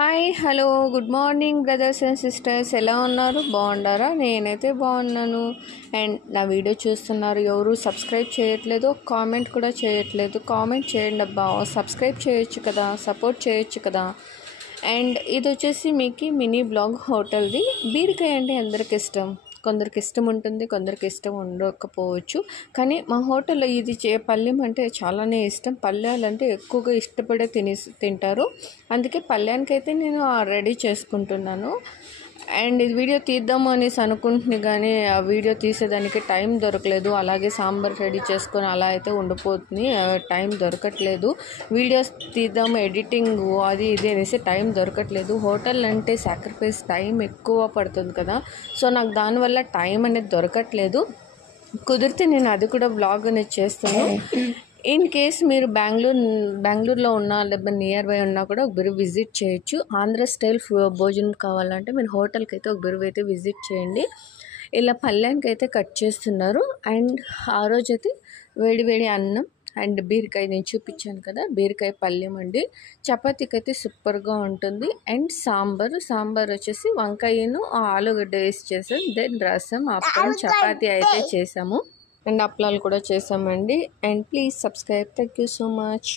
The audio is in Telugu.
Hi hello good morning brothers and sisters, ఎలా ఉన్నారు? బాగున్నారా? నేనైతే బాగున్నాను. అండ్ నా వీడియో చూస్తున్నారు, ఎవరు సబ్స్క్రైబ్ చేయట్లేదు, కామెంట్ కూడా చేయట్లేదు. కామెంట్ చేయండి అబ్బా, సబ్స్క్రైబ్ చేయొచ్చు కదా, సపోర్ట్ చేయొచ్చు కదా. అండ్ ఇది వచ్చేసి మీకు మినీ బ్లాగ్ హోటల్ది. బీరకాయ అంటే అందరికి ఇష్టం, కొందరికి ఇష్టం ఉంటుంది, కొందరికి ఇష్టం ఉండకపోవచ్చు. కానీ మా హోటల్లో ఇది పళ్ళెం అంటే చాలానే ఇష్టం. పళ్ళాలంటే ఎక్కువగా ఇష్టపడే తింటారు. అందుకే పళ్ళానికైతే నేను రెడీ చేసుకుంటున్నాను. అండ్ ఇది వీడియో తీద్దాము అనేసి అనుకుంటుంది, కానీ ఆ వీడియో తీసేదానికి టైం దొరకలేదు. అలాగే సాంబార్ రెడీ చేసుకొని అలా అయితే ఉండిపోతుంది, టైం దొరకట్లేదు. వీడియోస్ తీద్దాము, ఎడిటింగ్ అది ఇది అనేసి టైం దొరకట్లేదు. హోటల్ అంటే సాక్రిఫైస్ టైం ఎక్కువ పడుతుంది కదా, సో నాకు దానివల్ల టైం అనేది దొరకట్లేదు. కుదిరితే నేను అది కూడా బ్లాగ్ అనేది చేస్తాను. ఇన్ కేస్ మీరు బెంగళూరులో ఉన్నా లేకపోతే నియర్ బై ఉన్నా కూడా ఒక బిరువు విజిట్ చేయొచ్చు. ఆంధ్ర స్టైల్ భోజనం కావాలంటే మీరు హోటల్కి అయితే ఒక బిరువు అయితే విజిట్ చేయండి. ఇలా పళ్ళానికి అయితే కట్ చేస్తున్నారు. అండ్ ఆ రోజైతే వేడి అన్నం అండ్ బీరకాయ నేను చూపించాను కదా, బీరకాయ పళ్ళెం అండి. చపాతీకి అయితే సూపర్గా ఉంటుంది. అండ్ సాంబార్ వచ్చేసి వంకాయను ఆలుగడ్డ వేసి చేసాం. దెన్ రసం, అప్పడం, చపాతీ అయితే చేసాము. అండ్ అప్లాలు కూడా చేసామండి. And please subscribe. Thank you so much.